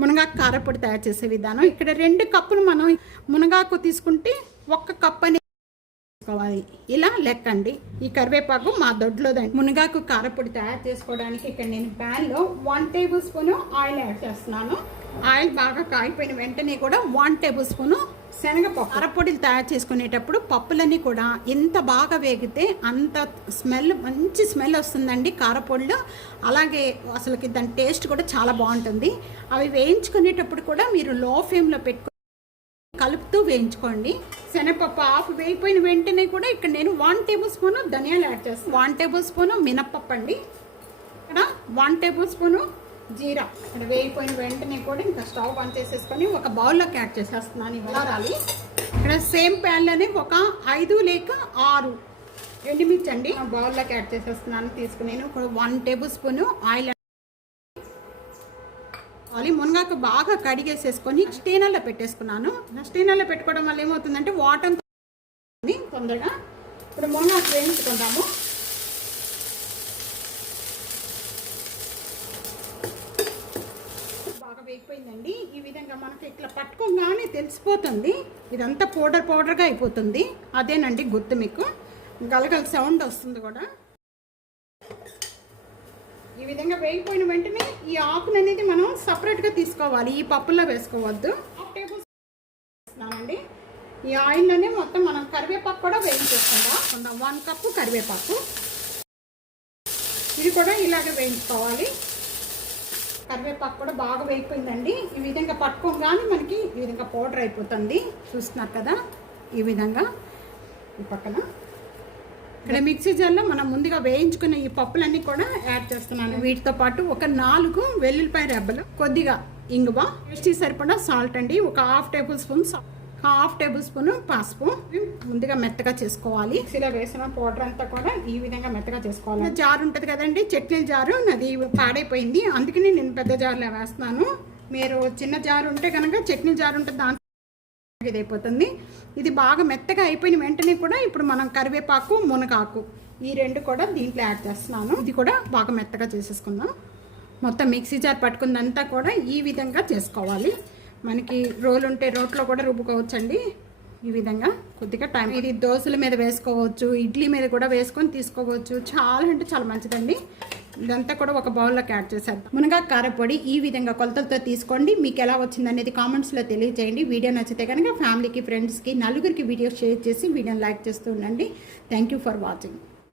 మునగాకు కారపొడి తయారు చేసే విధానం. ఇక్కడ 2 కప్పులు మనం మునగాకు తీసుకుంటే 1 కప్ అనేది తీసుకోవాలి. ఇలా లెక్కండి. ఈ కరివేపాకు మా దొడ్లోదండి. మునగాకు కారపొడి తయారు చేసుకోవడానికి ఇక్కడ నేను ప్యాన్లో 1 టేబుల్ స్పూన్ ఆయిల్ యాడ్ చేస్తున్నాను. ఆయిల్ బాగా కాగిపోయిన వెంటనే కూడా 1 టేబుల్ స్పూన్ శనగపప్పు. కారపొడిలు తయారు చేసుకునేటప్పుడు పప్పులన్నీ కూడా ఎంత బాగా వేగితే అంత మంచి స్మెల్ వస్తుందండి కారపొడిలో. అలాగే అసలుకి దాని టేస్ట్ కూడా చాలా బాగుంటుంది. అవి వేయించుకునేటప్పుడు కూడా మీరు లో ఫ్లేమ్లో పెట్టుకొని కలుపుతూ వేయించుకోండి. శనగపప్పు ఆఫ్ వేయిపోయిన వెంటనే కూడా ఇక్కడ నేను 1 టేబుల్ స్పూన్ ధనియాలు యాడ్ చేస్తాను. 1 టేబుల్ స్పూన్ మినప్పప్పు అండి. ఇక్కడ 1 టేబుల్ స్పూన్ జీరా. ఇక్కడ వేయిపోయిన వెంటనే కూడా ఇంకా స్టవ్ ఆన్ చేసేసుకొని ఒక బౌల్లోకి యాడ్ చేసేస్తున్నాను. ఇవ్వాలి ఇక్కడ సేమ్ ప్యాన్లోనే ఒక 5 లేక 6 ఎండుమిర్చి అండి బౌల్లోకి యాడ్ చేసేస్తున్నాను. తీసుకుని నేను ఒక 1 టేబుల్ స్పూన్ ఆయిల్ మునగాకు బాగా కడిగేసేసుకొని స్టీనర్లో పెట్టేసుకున్నాను. స్టీనర్లో పెట్టుకోవడం వల్ల ఏమవుతుందంటే వాటర్ తొందరగా. ఇప్పుడు మునగాకు వేయించుకుందాము. బాగా వేగిపోయిందండి. ఈ విధంగా మనకి ఇట్లా పట్టుకోగానే తెలిసిపోతుంది. ఇదంతా పౌడర్గా అయిపోతుంది. అదేనండి గుర్తు మీకు. గలగల సౌండ్ వస్తుంది కూడా. ఈ విధంగా వేగిపోయిన వెంటనే ఈ ఆకును అనేది మనం సపరేట్గా తీసుకోవాలి. ఈ పప్పులో వేసుకోవద్దు. 1 టేబుల్ స్పూన్ ఈ ఆయిల్లోనే మొత్తం మనం కరివేపాకు కూడా వేయించేసుకుందాం. 1 కప్పు కరివేపాకు. ఇది కూడా ఇలాగే వేయించుకోవాలి. కరివేపాకు కూడా బాగా వేగిపోయిందండి. ఈ విధంగా పట్టుకోగానే మనకి ఈ విధంగా పౌడర్ అయిపోతుంది. చూస్తున్నారు కదా ఈ విధంగా. ఈ పక్కన ఇక్కడ మిక్సీ జార్లో మనం ముందుగా వేయించుకున్న ఈ పప్పులన్నీ కూడా యాడ్ చేస్తున్నాను. వీటితో పాటు ఒక 4 వెల్లుల్లిపాయ రెబ్బలు, కొద్దిగా ఇంగువ, టేస్ట్కి సరిపడా సాల్ట్ అండి, ఒక 1/2 టేబుల్ స్పూన్, 1/2 టేబుల్ స్పూన్ పసుపు. ముందుగా మెత్తగా చేసుకోవాలి. మిక్సీలో వేసిన పౌడర్ అంతా కూడా ఈ విధంగా మెత్తగా చేసుకోవాలి. జారు ఉంటుంది కదండి, చట్నీ జారు, అది పాడైపోయింది. అందుకని నేను పెద్ద జారులో వేస్తున్నాను. మీరు చిన్న జారు ఉంటే కనుక చట్నీ జారు ఉంటుంది, దాంట్లో ఇది అయిపోతుంది. ఇది బాగా మెత్తగా అయిపోయిన వెంటనే కూడా ఇప్పుడు మనం కరివేపాకు, మునగాకు ఈ 2 కూడా దీంట్లో యాడ్ చేస్తున్నాను. ఇది కూడా బాగా మెత్తగా చేసేసుకుందాం. మొత్తం మిక్సీ జార్ పట్టుకుందంతా కూడా ఈ విధంగా చేసుకోవాలి. మనకి రోలు ఉంటే రోట్లో కూడా రుబ్బుకోవచ్చండి. ఈ విధంగా కొద్దిగా టైం. ఇది దోశల మీద వేసుకోవచ్చు, ఇడ్లీ మీద కూడా వేసుకొని తీసుకోవచ్చు. చాలా అంటే చాలా మంచిదండి. ఇదంతా కూడా ఒక బౌల్లోకి యాడ్ చేసేద్దాం. మునగాకు కారపొడి ఈ విధంగా కొలతలతో తీసుకోండి. మీకు ఎలా వచ్చిందనేది కామెంట్స్లో తెలియజేయండి. వీడియో నచ్చితే కనుక ఫ్యామిలీకి, ఫ్రెండ్స్కి, నలుగురికి వీడియో షేర్ చేసి వీడియోని లైక్ చేస్తూ ఉండండి. Thank you for watching.